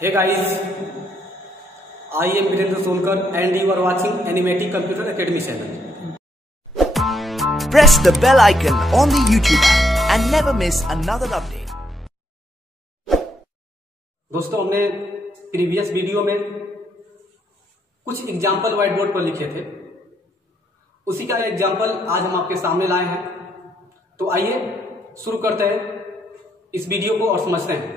Hey guys, I am Virendra Solkar and you are watching Animatic Computer Academy channel. Press the bell icon on the YouTube app and never miss another update. दोस्तों, हमने previous video में कुछ example white board पर लिखे थे, उसी का example आज हम आपके सामने लाए हैं। तो आइए शुरू करते हैं इस वीडियो को और समझते हैं।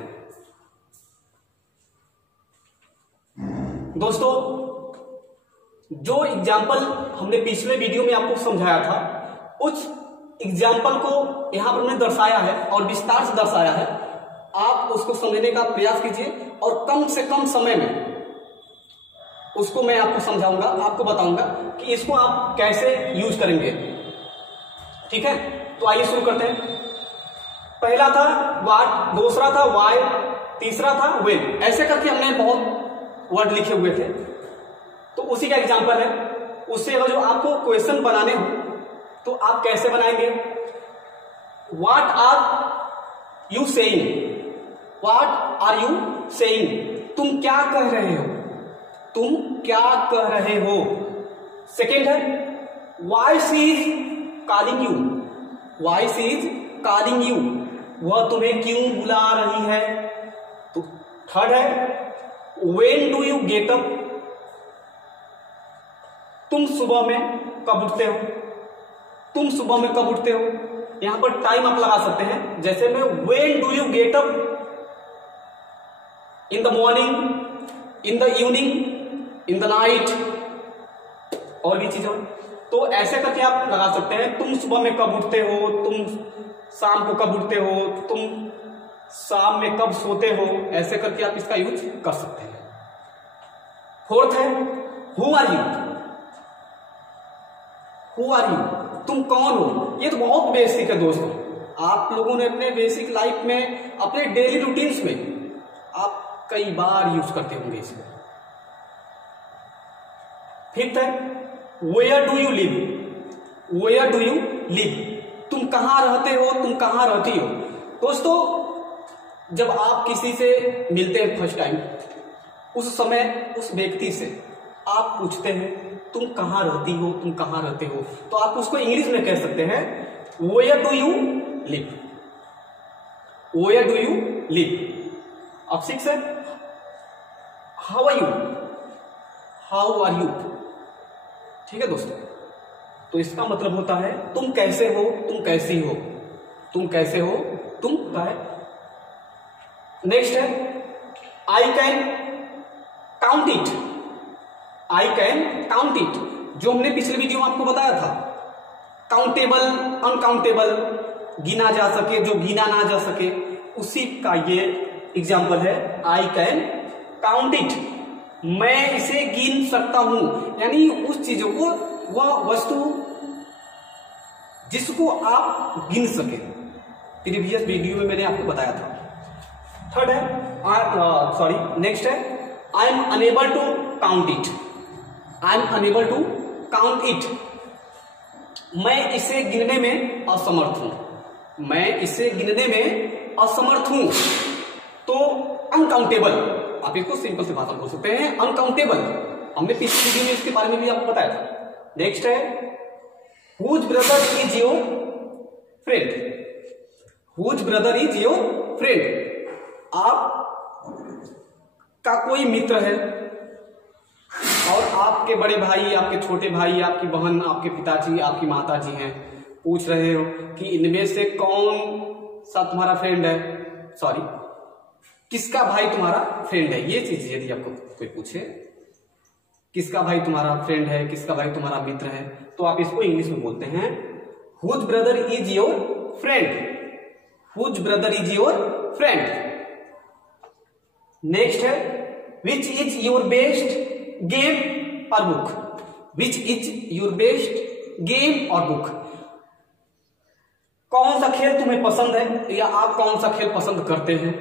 दोस्तों, जो एग्जाम्पल हमने पिछले वीडियो में आपको समझाया था, उस एग्जाम्पल को यहां पर हमने दर्शाया है और विस्तार से दर्शाया है। आप उसको समझने का प्रयास कीजिए और कम से कम समय में उसको मैं आपको समझाऊंगा, आपको बताऊंगा कि इसको आप कैसे यूज करेंगे। ठीक है, तो आइए शुरू करते हैं। पहला था व्हाट, दूसरा था व्हाई, तीसरा था व्हेन। ऐसे करके हमने बहुत वर्ड लिखे हुए थे, तो उसी का एग्जाम्पल है। उससे अगर जो आपको क्वेश्चन बनाने हो तो आप कैसे बनाएंगे? What are you saying, what are you saying, तुम क्या कह रहे हो, तुम क्या कह रहे हो। सेकेंड है why she is calling you, why she is calling you, वह तुम्हें क्यों बुला रही है। तो थर्ड है When do you get up, तुम सुबह में कब उठते हो, तुम सुबह में कब उठते हो। यहां पर टाइम आप लगा सकते हैं, जैसे में When do you get up, in the morning, in the evening, in the night, और भी चीजें। तो ऐसे करके आप लगा सकते हैं। तुम सुबह में कब उठते हो, तुम शाम को कब उठते हो, तुम शाम में कब सोते हो। ऐसे करके आप इसका यूज कर सकते हैं। फोर्थ है who are you, who are you, तुम कौन हो। ये तो बहुत बेसिक है दोस्तों, आप लोगों ने अपने बेसिक लाइफ में, अपने डेली रूटीन्स में आप कई बार यूज करते होंगे इसको। फिफ्थ है where do you live, where do you live, तुम कहां रहते हो, तुम कहां रहती हो। दोस्तों, जब आप किसी से मिलते हैं फर्स्ट टाइम, उस समय उस व्यक्ति से आप पूछते हैं तुम कहां रहती हो, तुम कहां रहते हो, तो आप उसको इंग्लिश में कह सकते हैं where do you live, where do you live. अब सिक्स है how are you, how are you. ठीक है दोस्तों, तो इसका मतलब होता है तुम कैसे हो, तुम कैसी हो, तुम कैसे हो, तुम क्या है। नेक्स्ट है I can count it, I can count it, जो हमने पिछले वीडियो में आपको बताया था। काउंटेबल, अनकाउंटेबल, गिना जा सके, जो गिना ना जा सके, उसी का ये एग्जाम्पल है। आई कैन काउंट इट, मैं इसे गिन सकता हूं, यानी उस चीजों को, वह वस्तु जिसको आप गिन सके। प्रीवियस वीडियो में मैंने आपको बताया था। थर्ड है नेक्स्ट है I am unable to count it, I am unable to count it, मैं इसे गिनने में असमर्थ हूं, मैं इसे गिनने में असमर्थ हूं। तो अनकाउंटेबल, आप इसको सिंपल से भाषा बोल सकते हैं अनकाउंटेबल। हमने पिछले वीडियो में इसके बारे में भी आपको बताया था। नेक्स्ट है whose brother is your friend, whose brother is your friend, आप का कोई मित्र है और आपके बड़े भाई, आपके छोटे भाई, आपकी बहन, आपके पिताजी, आपकी माताजी हैं, पूछ रहे हो कि इनमें से कौन सा तुम्हारा फ्रेंड है, सॉरी किसका भाई तुम्हारा फ्रेंड है। ये चीज यदि आपको कोई पूछे किसका भाई तुम्हारा फ्रेंड है, किसका भाई तुम्हारा मित्र है, तो आप इसको इंग्लिश में बोलते हैं whose brother is your friend, whose brother is your friend. Next है which is your best game और book, which is your best game और बुक, कौन सा खेल तुम्हें पसंद है या आप कौन सा खेल पसंद करते हैं।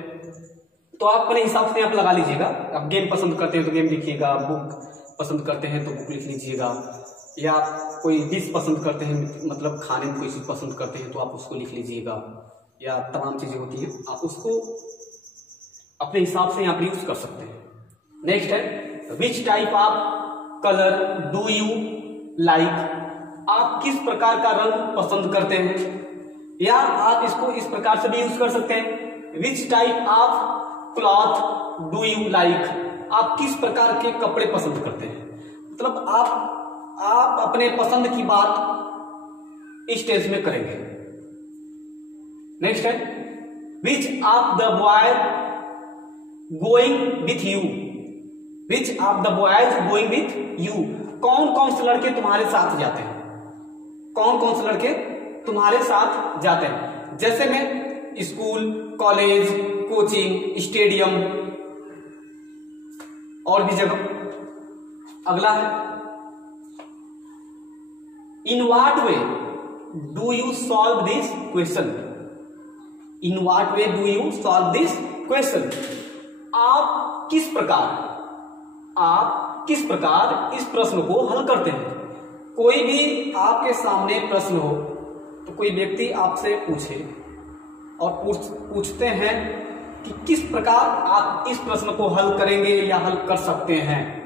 तो आप अपने हिसाब से आप लगा लीजिएगा। आप गेम पसंद करते हैं तो गेम लिखिएगा, बुक पसंद करते हैं तो बुक लिख लीजिएगा, या कोई डिश पसंद करते हैं, मतलब खाने में कोई चीज पसंद करते हैं तो आप उसको लिख लीजिएगा, या तमाम चीजें होती हैं आप उसको अपने हिसाब से यहाँ पर यूज कर सकते हैं। नेक्स्ट है which type of colour do you like, आप किस प्रकार का रंग पसंद करते हैं, या आप इसको इस प्रकार से भी यूज कर सकते हैं which type of cloth do you like, आप किस प्रकार के कपड़े पसंद करते हैं। मतलब आप अपने पसंद की बात इस स्टेज में करेंगे। नेक्स्ट है which of the boy going with you, which of the boys going with you, कौन कौन से लड़के तुम्हारे साथ जाते हैं, कौन कौन से लड़के तुम्हारे साथ जाते हैं। जैसे मैं स्कूल, कॉलेज, कोचिंग, स्टेडियम और भी जगह। अगला है in what way do you solve this question, in what way do you solve this question, आप किस प्रकार इस प्रश्न को हल करते हैं। कोई भी आपके सामने प्रश्न हो तो कोई व्यक्ति आपसे पूछे और पूछते हैं कि किस प्रकार आप इस प्रश्न को हल करेंगे या हल कर सकते हैं।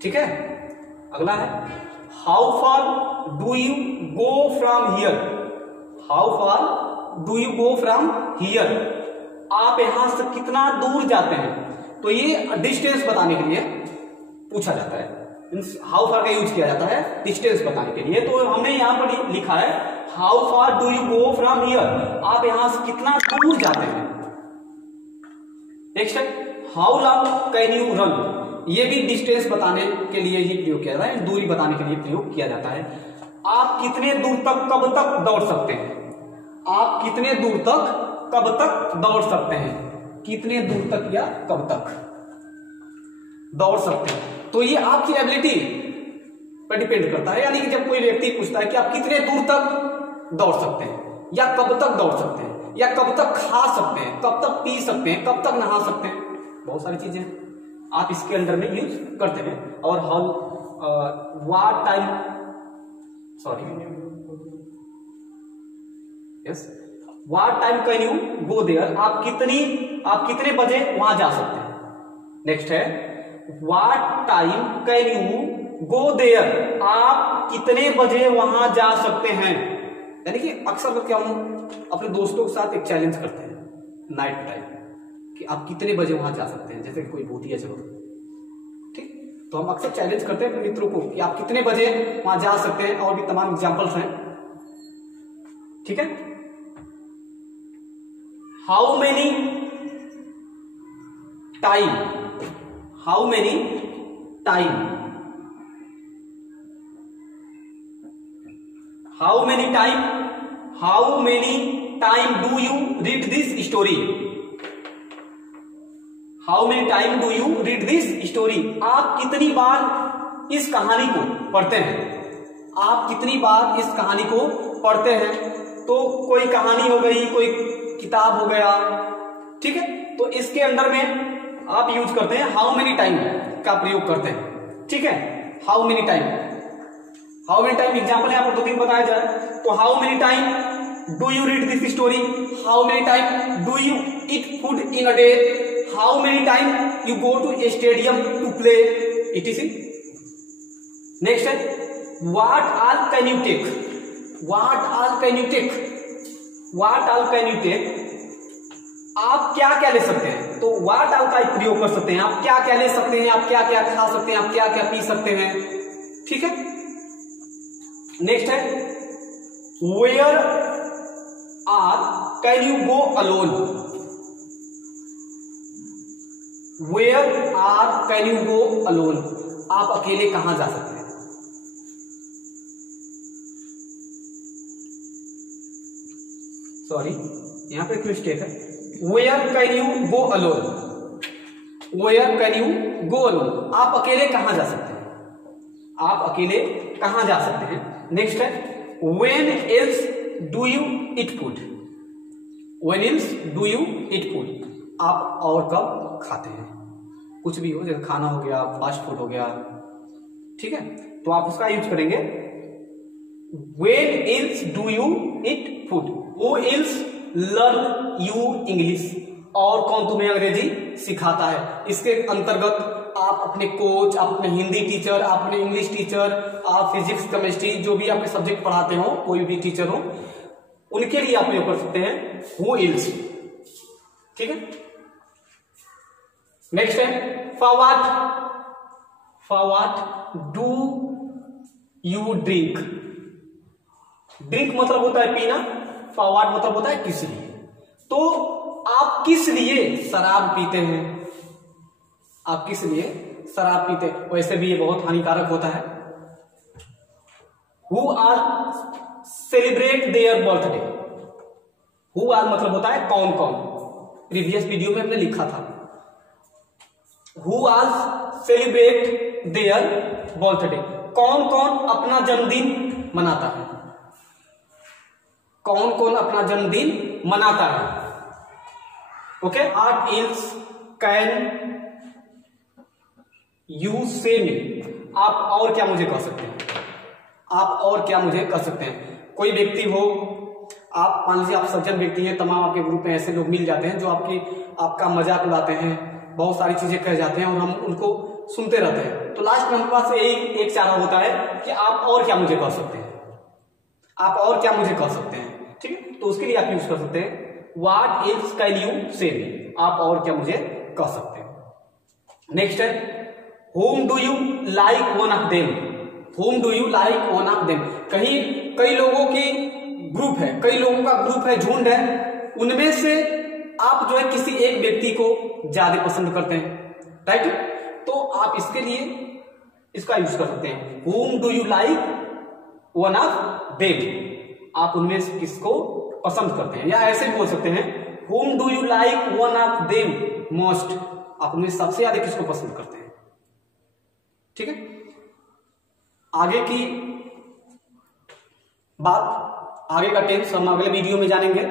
ठीक है। अगला है how far do you go from here, how far do you go from here, आप यहां से कितना दूर जाते हैं। तो ये डिस्टेंस बताने के लिए पूछा जाता है, हाउ फार का यूज किया जाता है डिस्टेंस बताने के लिए। तो हमने यहां पर लिखा है how far do you go from here, आप यहां से कितना दूर जाते हैं। नेक्स्ट है how long can you run, ये भी डिस्टेंस बताने के लिए ही प्रयोग किया जाता है, दूरी बताने के लिए प्रयोग किया जाता है। आप कितने दूर तक कब तक दौड़ सकते हैं, आप कितने दूर तक कब तक दौड़ सकते हैं, कितने दूर तक या कब तक दौड़ सकते हैं। तो ये आपकी एबिलिटी पर डिपेंड करता है। यानी कि जब कोई व्यक्ति पूछता है कि आप कितने दूर तक दौड़ सकते हैं, या कब तक दौड़ सकते हैं, या कब तक खा सकते हैं, कब तक पी सकते हैं, कब तक नहा सकते हैं, बहुत सारी चीजें आप इसके अंडर में यूज करते हैं। और what time, sorry yes, what time can you go there, आप कितने बजे वहां जा सकते हैं। नेक्स्ट है what time can you go there, आप कितने बजे वहां जा सकते हैं। यानी कि अक्सर क्या हम अपने दोस्तों के साथ एक चैलेंज करते हैं नाइट टाइम कि आप कितने बजे वहां जा सकते हैं, जैसे कि कोई भूतिया चलो, ठीक। तो हम अक्सर चैलेंज करते हैं अपने मित्रों को कि आप कितने बजे वहां जा सकते हैं, और भी तमाम एग्जांपल्स हैं। ठीक है। How many time, how many time, how many time, how many time do you read this story, how many time do you read this story, आप कितनी बार इस कहानी को पढ़ते हैं, आप कितनी बार इस कहानी को पढ़ते हैं। तो कोई कहानी हो गई, कोई किताब हो गया, ठीक है। तो इसके अंदर में आप यूज करते हैं हाउ मेनी टाइम का प्रयोग करते हैं। ठीक है। How many time, how many time example यहां पर 2-3 बताया जाए तो how many time do you read this story, how many time do you eat food in a day, how many time you go to a stadium to play, etc. Next है what all can you take, what all can you take, what all can you take, आप क्या क्या ले सकते हैं। तो what all का प्रयोग कर सकते हैं, आप क्या क्या ले सकते हैं, आप क्या क्या खा सकते हैं, आप क्या क्या पी सकते हैं। ठीक है। नेक्स्ट है where are can you go alone, where are can you go alone, आप अकेले कहां जा सकते हैं। सॉरी यहां पे एक मिस्टेक है, where can you go alone, where can you go alone, आप अकेले कहां जा सकते हैं, आप अकेले कहां जा सकते हैं। नेक्स्ट है when else do you eat food, when else do you eat food, आप और कब खाते हैं, कुछ भी हो, जैसे खाना हो गया, फास्ट फूड हो गया, ठीक है। तो आप उसका यूज करेंगे when else do you eat food, who else learn you English, और कौन तुम्हें अंग्रेजी सिखाता है। इसके अंतर्गत आप अपने कोच, आप अपने हिंदी टीचर, आप अपने इंग्लिश टीचर, आप फिजिक्स केमिस्ट्री जो भी आपके सब्जेक्ट पढ़ाते हो, कोई भी टीचर हो, उनके लिए आप प्रयोग कर सकते हैं हु इल्स। ठीक है, नेक्स्ट है for what do you drink. Drink मतलब होता है पीना, फॉर व्हाट मतलब होता है किस लिए। तो आप किस लिए शराब पीते हैं, आप किस लिए शराब पीते हैं। वैसे भी ये बहुत हानिकारक होता है। Who are celebrate their birthday. Who are मतलब होता है कौन कौन, प्रीवियस वीडियो में हमने लिखा था। Who are celebrate their birthday, कौन कौन अपना जन्मदिन मनाता है, कौन कौन अपना जन्मदिन मनाता है। Okay, what else can you से मी। आप और क्या मुझे कह सकते हैं, आप और क्या मुझे कह सकते हैं। कोई व्यक्ति हो, आप मान लीजिए आप सज्जन व्यक्ति हैं, तमाम आपके ग्रुप में ऐसे लोग मिल जाते हैं जो आपका मजाक उड़ाते हैं, बहुत सारी चीजें कह जाते हैं और हम उनको सुनते रहते हैं। तो लास्ट में हमारे पास यही एक चारा होता है कि आप और क्या मुझे कह सकते हैं, आप और क्या मुझे कह सकते हैं। ठीक है, तो उसके लिए आप यूज कर सकते हैं व्हाट एल्स कैन यू से मी, आप और क्या मुझे कह सकते हैं। नेक्स्ट है whom do you like one of them। whom do you like one of them, कई लोगों की ग्रुप है, कई लोगों का ग्रुप है, झुंड है, उनमें से आप जो है किसी एक व्यक्ति को ज्यादा पसंद करते हैं, राइट। तो आप इसके लिए इसका यूज कर सकते हैं whom do you like one of them, आप उनमें से किसको पसंद करते हैं। या ऐसे भी बोल सकते हैं whom do you like one of them most, आप उनमें सबसे ज्यादा किसको पसंद करते हैं। ठीक है, आगे की बात, आगे का टेंस हम अगले वीडियो में जानेंगे।